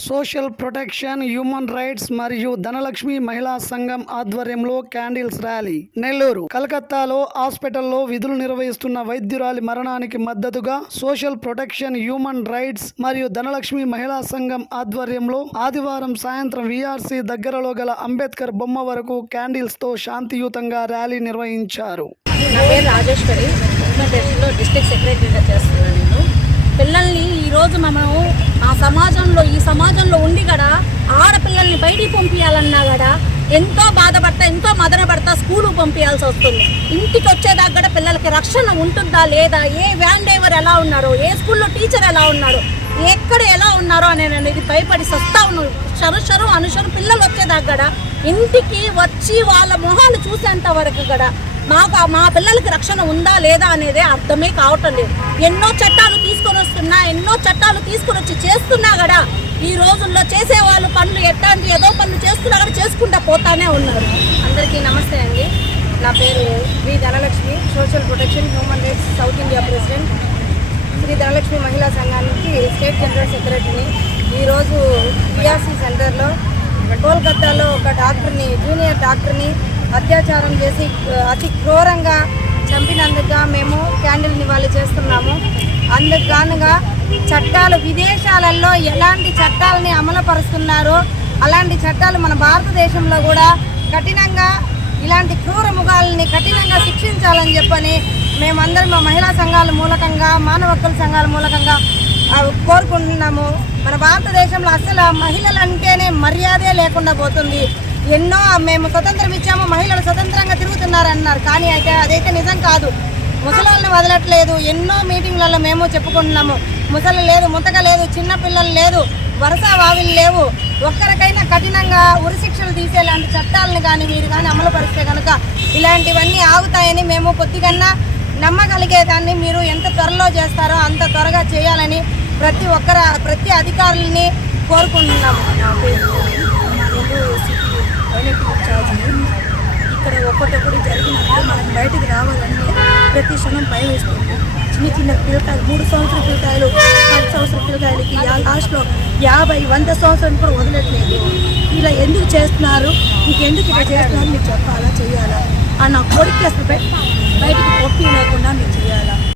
Social protection, human rights మరియు ధనలక్ష్మి మహిళా సంఘం ఆధ్వర్యంలో క్యాండిల్స్ ర్యాలీ. నెల్లూరు, కలకత్తాలో హాస్పిటల్లో విధులు నిర్వహిస్తున్న వైద్యురాలి మరణానికి మద్దతుగా సోషల్ ప్రొటెక్షన్, హ్యూమన్ రైట్స్ మరియు ధనలక్ష్మి మహిళా సంఘం ఆధ్వర్యంలో ఆదివారం సాయంత్రం వీఆర్సీ దగ్గరలో గల అంబేద్కర్ బొమ్మ వరకు క్యాండిల్స్ తో శాంతియుతంగా ర్యాలీ నిర్వహించారు. నా పేరు రాజేశ్వరి, ఉస్మానియాలో డిస్ట్రిక్ట్ సెక్రటరీగా చేస్తున్నాను. నేను పిల్లల్ని ఈరోజు మనము ఈ సమాజంలో ఉండి కూడా ఆడపిల్లల్ని బయటికి పంపించాలన్నా కూడా ఎంతో బాధపడతా, ఎంతో మదన పడతా స్కూలుకు పంపించాల్సి వస్తుంది. ఇంటికి వచ్చేదాకా కూడా పిల్లలకి రక్షణ ఉంటుందా లేదా, ఏ వ్యాన్ డ్రైవర్ ఎలా ఉన్నారో, ఏ స్కూల్లో టీచర్ ఎలా ఉన్నారో, ఎక్కడ ఎలా ఉన్నారో అనేది భయపడి సస్తా ఉన్నాను. అనుసరం పిల్లలు వచ్చేదాకా కూడా ఇంటికి వచ్చి వాళ్ళ మొహాలు చూసేంత వరకు కూడా మా పిల్లలకి రక్షణ ఉందా లేదా అనేది అర్థమే కావటం లేదు. ఎన్నో చట్టాలు తీసుకొని వస్తున్నా, ఎన్నో చట్టాలు తీసుకొని వచ్చి చేస్తున్నా కూడా ఈ రోజుల్లో చేసేవాళ్ళు పనులు ఎట్లాంటి ఏదో పనులు చేస్తున్నా కూడా చేసుకుంటా పోతానే ఉన్నారు. అందరికీ నమస్తే అండి. నా పేరు Shri Dhanalakshmi, social protection, human rights South India president, Shri Dhanalakshmi మహిళా సంఘానికి స్టేట్ జనరల్ సెక్రటరీని. ఈరోజు పిఆర్సీ సెంటర్లో కోల్కతాలో ఒక డాక్టర్ని, జూనియర్ డాక్టర్ని అత్యాచారం చేసి అతి క్రూరంగా చంపినందుకు మేము క్యాండిల్ నివాళి చేస్తున్నాము. అందుకు గానుగా చట్టాలు విదేశాలలో ఎలాంటి చట్టాలని అమలుపరుస్తున్నారో అలాంటి చట్టాలు మన భారతదేశంలో కూడా కఠినంగా, ఇలాంటి క్రూర ముఖాలని కఠినంగా శిక్షించాలని చెప్పని మేమందరం మా మహిళా సంఘాల మూలకంగా, మానవ హక్కుల సంఘాల మూలకంగా కోరుకుంటున్నాము. మన భారతదేశంలో అసలు మహిళలు అంటేనే మర్యాదే లేకుండా పోతుంది. ఎన్నో మేము స్వతంత్రం ఇచ్చాము, మహిళలు స్వతంత్రంగా తిరుగుతున్నారన్నారు, కానీ అదైతే నిజం కాదు. ముసలిళ్ళని వదలట్లేదు. ఎన్నో మీటింగ్లలో మేము చెప్పుకుంటున్నాము, ముసలి లేదు, ముతక లేదు, చిన్నపిల్లలు లేదు, వరుస వావిలు లేవు. ఒక్కరికైనా కఠినంగా ఉరిశిక్షలు తీసేలాంటి చట్టాలను కానీ మీరు కానీ అమలుపరిస్తే కనుక ఇలాంటివన్నీ ఆగుతాయని మేము కొద్దిగా నమ్మగలిగేదాన్ని. మీరు ఎంత త్వరలో చేస్తారో అంత త్వరగా చేయాలని ప్రతి అధికారులని కోరుకుంటున్నాము. ఇక్కడ ఒక్కొక్కటి జరిగినప్పుడు మనకు బయటికి రావాలని ప్రతి క్షణం భయం వేస్తుంది. చిన్న పిల్లకాయలు, 3 సంవత్సరాల పిల్లకాయలు, 10 సంవత్సరాల పిల్లకాయలకి లాస్ట్లో 50-100 సంవత్సరాలు కూడా వదలట్లేదు. ఇలా ఎందుకు చేస్తున్నారు, ఇంకెందుకు ఇలా చేస్తున్నారు మీరు చెప్పాలా, చెయ్యాలా. నా కొడుకు అసలు బయటికి పొప్పి లేకుండా మీరు చేయాలా.